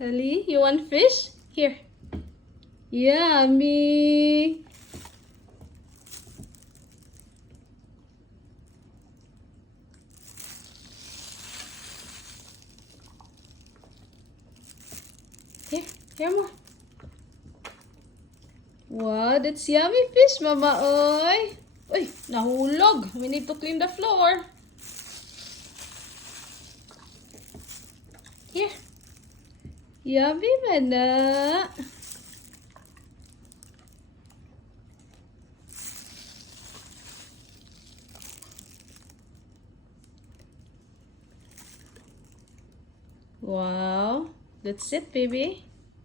Ellie, you want fish? Here. Yummy. Here more. Wow, that's yummy fish, Mama Oy. Uy, nahulog. We need to clean the floor. Here. Yummy mana. Wow, that's it, baby.